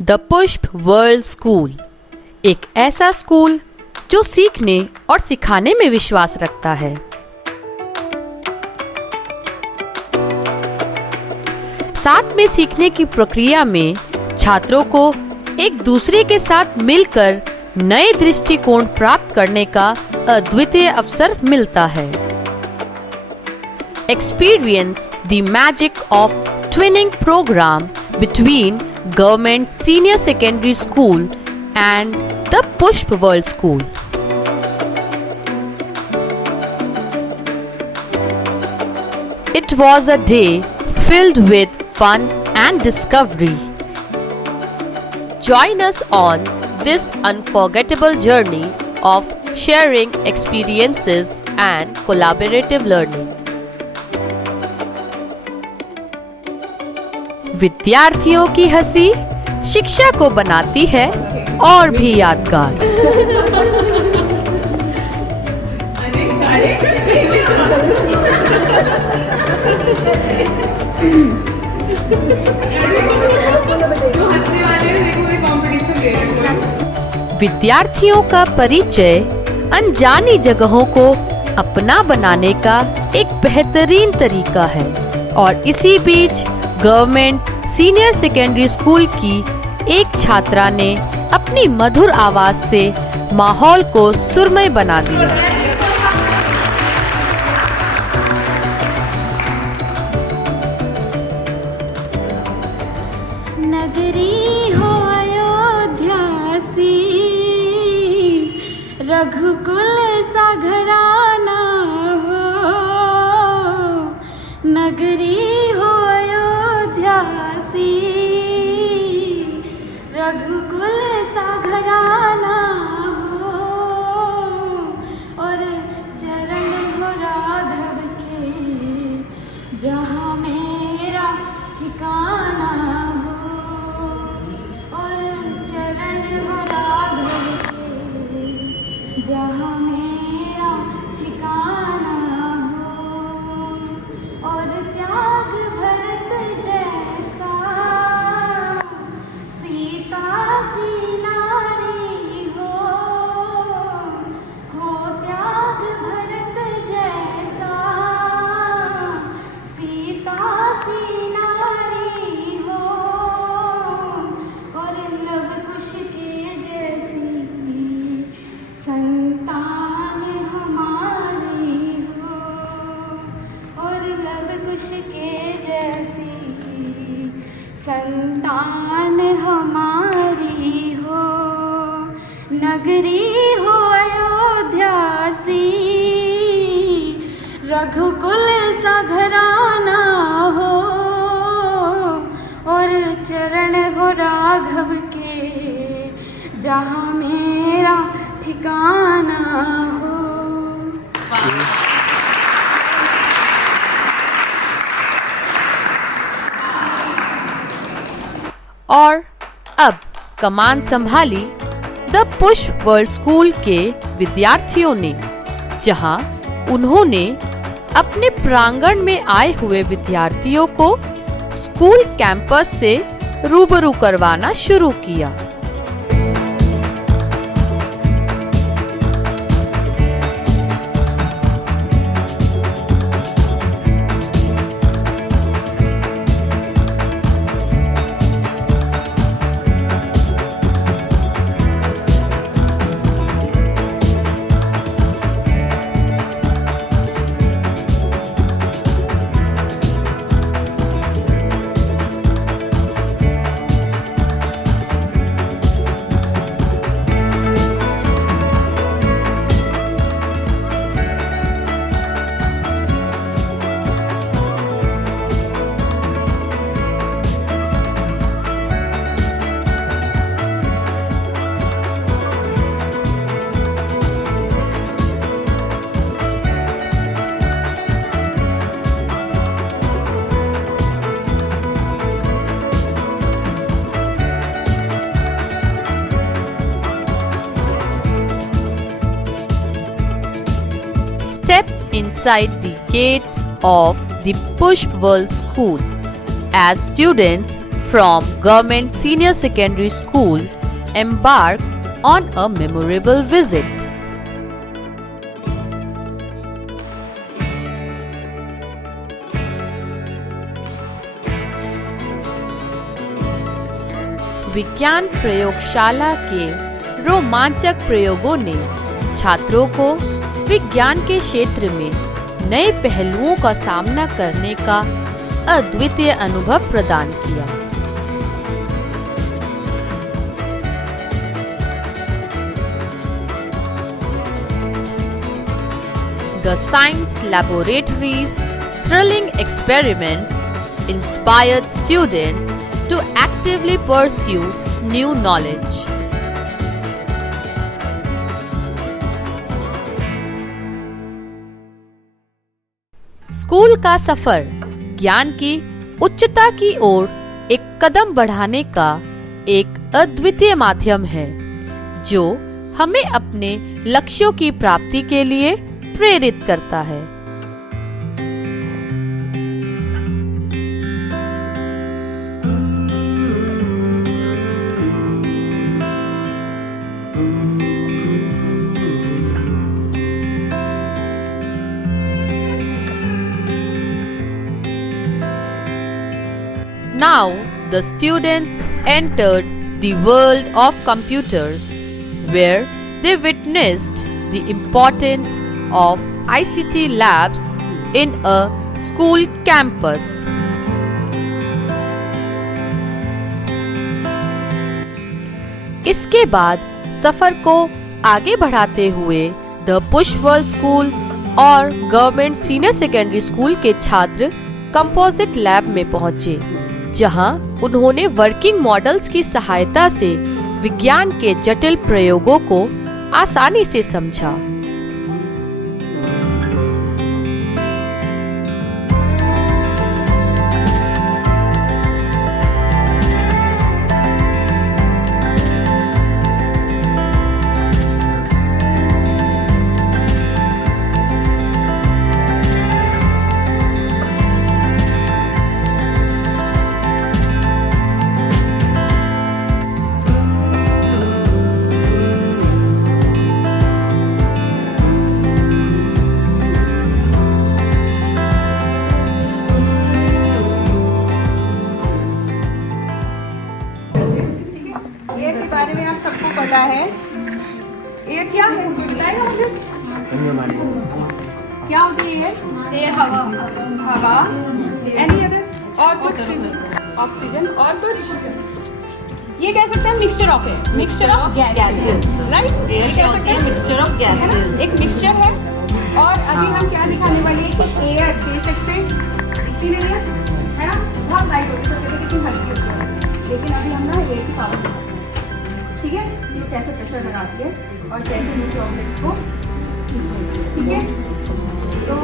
The पुष्प world school एक ऐसा स्कूल जो सीखने और सिखाने में विश्वास रखता है। साथ में सीखने की प्रक्रिया में छात्रों को एक दूसरे के साथ मिलकर नए दृष्टिकोण प्राप्त करने का अद्वितीय अवसर मिलता है। Experience the magic of twinning program between Government Senior Secondary School and the Pushp World School. It was a day filled with fun and discovery. Join us on this unforgettable journey of sharing experiences and collaborative learning. विद्यार्थियों की हंसी शिक्षा को बनाती है और भी यादगार। विद्यार्थियों का परिचय अनजानी जगहों को अपना बनाने का एक बेहतरीन तरीका है और इसी बीच गवर्नमेंट सीनियर सेकेंडरी स्कूल की एक छात्रा ने अपनी मधुर आवाज से माहौल को सुरमय बना दिया। नगरी हो अयोध्या सी, रघुकुल सा घराना हो। नगरी हो अयोध्या सी, रघुकुल सा घराना हो। और चरण हो राघव के, जहाँ मेरा ठिकाना हो। और चरण हो राघव के, जहाँ मेरा ठिकाना हो। और त्याग भरत जैसा सीता सी नारी हो। त्याग भरत जैसा सीता सी नारी हो। और लव कुश के जैसी संतान हमारी हो। और लव कुश के जैसी संतान हमारी हो। नगरी हो अयोध्या सी, रघुकुल सा घराना हो। और चरण हो राघव के, जहाँ मेरा ठिकाना हो। और अब कमान संभाली द पुष्प वर्ल्ड स्कूल के विद्यार्थियों ने, जहां उन्होंने अपने प्रांगण में आए हुए विद्यार्थियों को स्कूल कैंपस से रूबरू करवाना शुरू किया। Step inside the gates of the Pushp World School as students from Government Senior Secondary School embark on a memorable visit. विज्ञान प्रयोगशाला के रोमांचक प्रयोगों ने छात्रों को विज्ञान के क्षेत्र में नए पहलुओं का सामना करने का अद्वितीय अनुभव प्रदान किया। The science laboratory's thrilling experiments inspired students to actively pursue new knowledge. School का सफर ज्ञान की उच्चता की ओर एक कदम बढ़ाने का एक अद्वितीय माध्यम है, जो हमें अपने लक्ष्यों की प्राप्ति के लिए प्रेरित करता है। Now the students entered the world of computers, where they witnessed the importance of ICT labs in a school campus. इसके बाद सफर को आगे बढ़ाते हुए द पुष्पवर्ल्ड स्कूल और गवर्नमेंट सीनियर सेकेंडरी स्कूल के छात्र कंपोजिट लैब में पहुंचे, जहां उन्होंने वर्किंग मॉडल्स की सहायता से विज्ञान के जटिल प्रयोगों को आसानी से समझा। बारे में आप सबको पता है। एयर क्या है, कोई बताएगा मुझे? क्या होती है एयर? हवा। हवा। Any other? और कुछ? ऑक्सीजन। और कुछ? ये कह सकते हैं मिक्सचर ऑफ है, मिक्सचर ऑफ गैसेस, राइट? ये कह सकते हैं मिक्सचर ऑफ गैसेस, एक मिक्सचर है। और अभी हम क्या दिखाने वाले हैं कि एयर बेशक से दिखती नहीं है ना, बहुत लाइट होती है, तो कितनी हल्की होती है, लेकिन अभी हम ना एयर की पावर, ठीक है, ये कैसे प्रेशर लगाती है और कैसे नीचे ऑब्जेक्ट्स को, ठीक है। तो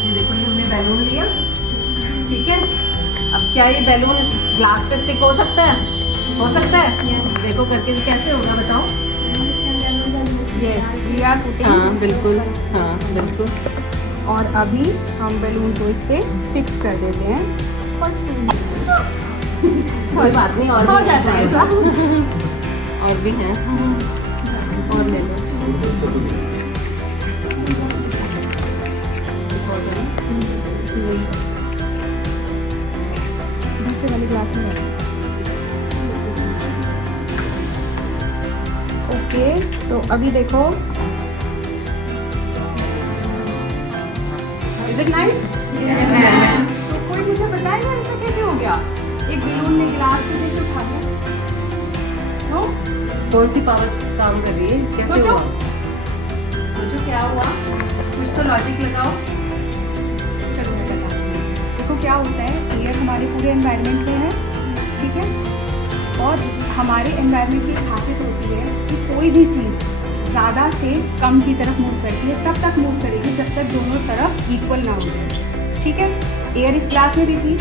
ये देखो, ये हमने बैलून लिया, ठीक है। अब क्या ये बैलून इस ग्लास पे स्टिक हो सकता है? हो सकता है। देखो करके कैसे होगा, बताओ। Yes, we are putting. हाँ बिल्कुल, हाँ बिल्कुल। और अभी हम बैलून को इस पे फिक्स कर देते हैं। कोई बात नहीं, और भी जाता है ऐसा। और भी है, और ले लो। दूसरे वाले ग्लास में ओके। तो अभी देखो, इज इट नाइस? तो कोई मुझे बताएगा ऐसा कैसे हो गया? एक बैलून ने गिलास से कैसे उठा दिया? नो, कौन सी पावर काम कर रही है? कैसे हुआ? सोचो क्या हुआ, कुछ तो लॉजिक लगाओ। चलो मैं बताती हूँ। देखो क्या होता है, एयर हमारे पूरे एनवायरनमेंट में है, ठीक है। और हमारे एनवायरनमेंट की खासियत होती है कि कोई भी चीज़ ज़्यादा से कम की तरफ मूव करती है, तब तक मूव करेगी जब तक दोनों तरफ इक्वल ना हो जाए, ठीक है। एयर इस ग्लास में भी थी,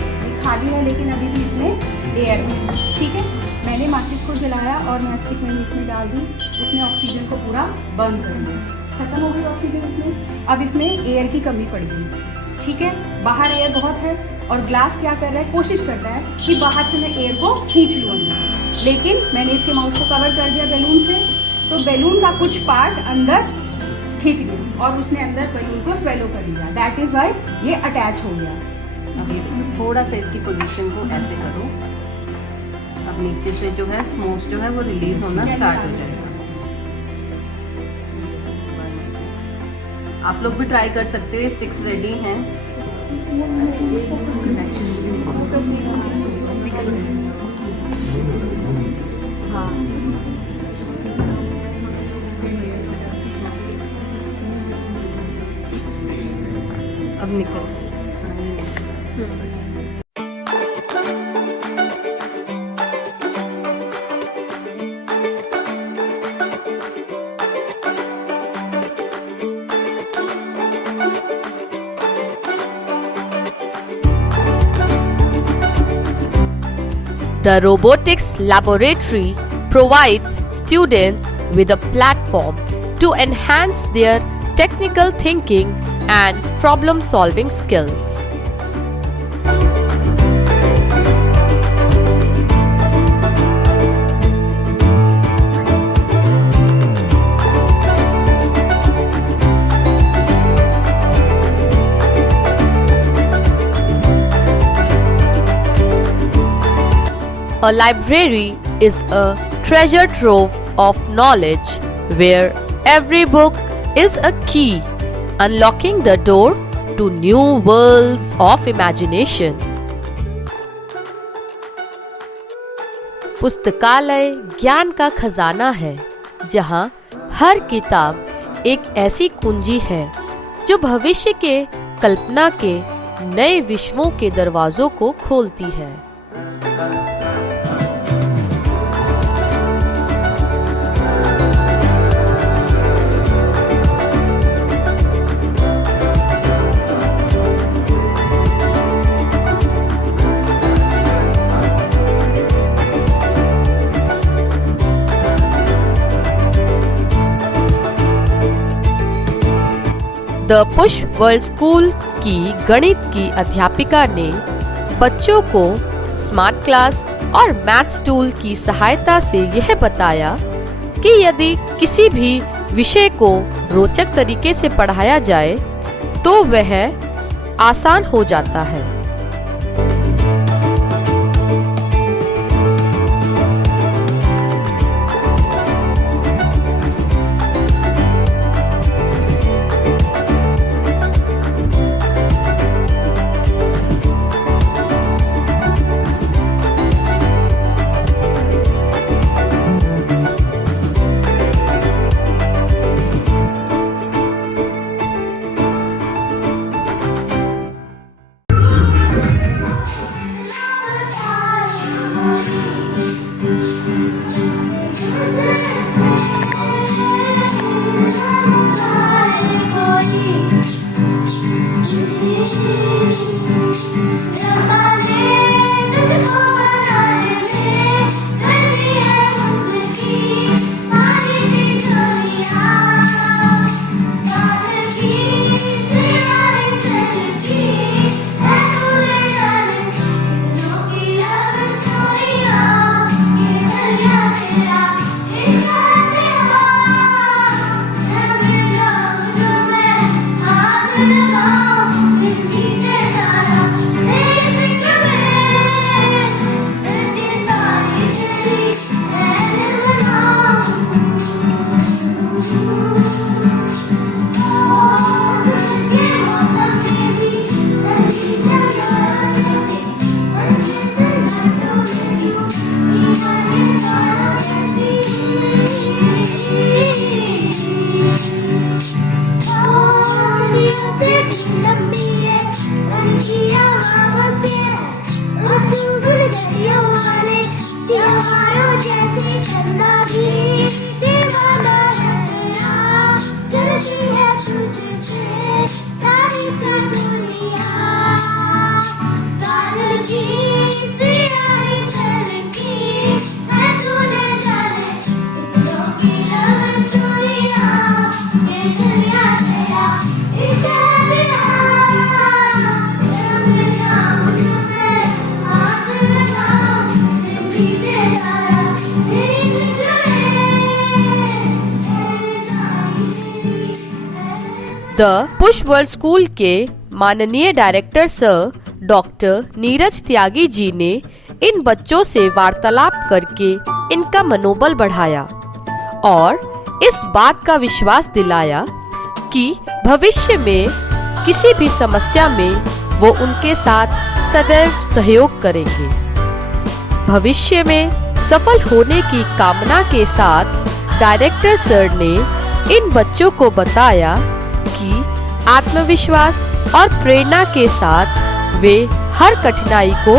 खाली है, लेकिन अभी भी इसमें एयर है, ठीक है। मैंने माचिस को जलाया और मैस्टिक मैंने इसमें डाल दी, उसने ऑक्सीजन को पूरा बर्न कर दिया, खत्म हो गई ऑक्सीजन इसमें। अब इसमें एयर की कमी पड़ गई, ठीक है। बाहर एयर बहुत है, और ग्लास क्या कर रहा है, कोशिश कर रहा है कि बाहर से मैं एयर को खींच लूँ अंदर, लेकिन मैंने इसके माउथ को कवर कर दिया बैलून से, तो बैलून का कुछ पार्ट अंदर खींच गया और उसने अंदर बैलून को स्वेलो कर लिया, दैट इज़ वाई ये अटैच हो गया। अब ये थोड़ा सा इसकी पोजीशन को ऐसे करो, अब नीचे से जो है स्मोक जो है वो रिलीज होना स्टार्ट हो जाएगा। आप लोग भी ट्राई कर सकते हो, ये स्टिक्स रेडी हैं। हाँ अब निकल। The robotics laboratory provides students with a platform to enhance their technical thinking and problem-solving skills. A library is a treasure trove of knowledge where every book is a key, unlocking the door to new worlds of imagination. पुस्तकालय ज्ञान का खजाना है, जहाँ हर किताब एक ऐसी कुंजी है जो भविष्य के कल्पना के नए विश्वों के दरवाजों को खोलती है। द पुश वर्ल्ड स्कूल की गणित की अध्यापिका ने बच्चों को स्मार्ट क्लास और मैथ्स टूल की सहायता से यह बताया कि यदि किसी भी विषय को रोचक तरीके से पढ़ाया जाए तो वह आसान हो जाता है। Yeah. The push world school के माननीय director sir doctor Neeraj Tyagi ji ने इन बच्चों से वार्तालाप करके इनका मनोबल बढ़ाया और इस बात का विश्वास दिलाया कि भविष्य में किसी भी समस्या में वो उनके साथ सदैव सहयोग करेंगे। भविष्य में सफल होने की कामना के साथ डायरेक्टर सर ने इन बच्चों को बताया कि आत्मविश्वास और प्रेरणा के साथ वे हर कठिनाई को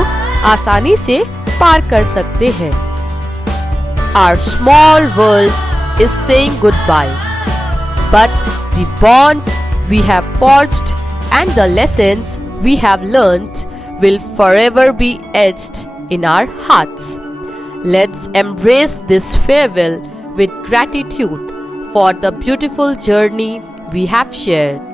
आसानी से पार कर सकते हैं। Our small world is saying goodbye, but the bonds we have forged and the lessons we have learnt will forever be etched in our hearts. Let's embrace this farewell with gratitude for the beautiful journey we have shared.